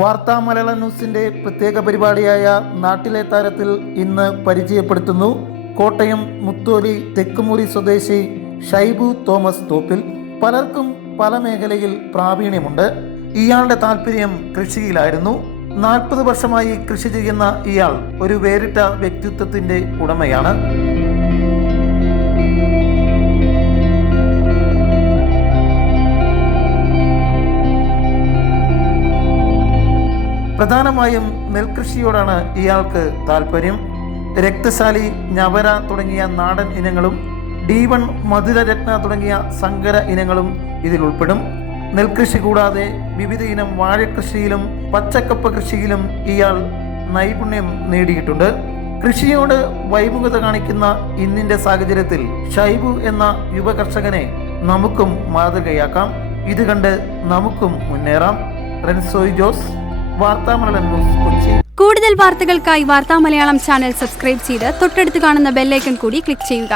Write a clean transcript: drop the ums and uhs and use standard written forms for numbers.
വാർത്താ മലയാളം ന്യൂസിന്റെ പ്രത്യേക പരിപാടിയായ നാട്ടിലെ താരത്തിൽ ഇന്ന് പരിചയപ്പെടുത്തുന്നു കോട്ടയം മുത്തോലി തെക്കുമുറി സ്വദേശി ഷൈബു തോമസ് തോപ്പിൽ. പലർക്കും പല മേഖലയിൽ പ്രാവീണ്യമുണ്ട്. ഇയാളുടെ താല്പര്യം കൃഷിയിലായിരുന്നു. 40 വർഷമായി കൃഷി ചെയ്യുന്ന ഇയാൾ ഒരു വേറിട്ട വ്യക്തിത്വത്തിന്റെ ഉടമയാണ്. പ്രധാനമായും നെൽകൃഷിയോടാണ് ഇയാൾക്ക് താല്പര്യം. രക്തശാലി, ഞവര തുടങ്ങിയ നാടൻ ഇനങ്ങളും D1 മധുരരത്ന തുടങ്ങിയ സങ്കര ഇനങ്ങളും ഇതിൽ ഉൾപ്പെടും. നെൽകൃഷി കൂടാതെ വിവിധ ഇനം വാഴക്കൃഷിയിലും പച്ചക്കപ്പ കൃഷിയിലും ഇയാൾ നൈപുണ്യം നേടിയിട്ടുണ്ട്. കൃഷിയോട് വൈമുഖത കാണിക്കുന്ന ഇന്നിന്റെ സാഹചര്യത്തിൽ ഷൈബു എന്ന യുവ കർഷകനെ നമുക്കും മാതൃകയാക്കാം. ഇത് കണ്ട് നമുക്കും മുന്നേറാം. റെൻസോയ് ജോസ്, വാർത്താ മലയാളം ന്യൂസ്, കൊച്ചി. കൂടുതൽ വാർത്തകൾക്കായി വാർത്താ മലയാളം ചാനൽ സബ്സ്ക്രൈബ് ചെയ്ത് തൊട്ടടുത്ത് കാണുന്ന ബെല്ലൈക്കൺ കൂടി ക്ലിക്ക് ചെയ്യുക.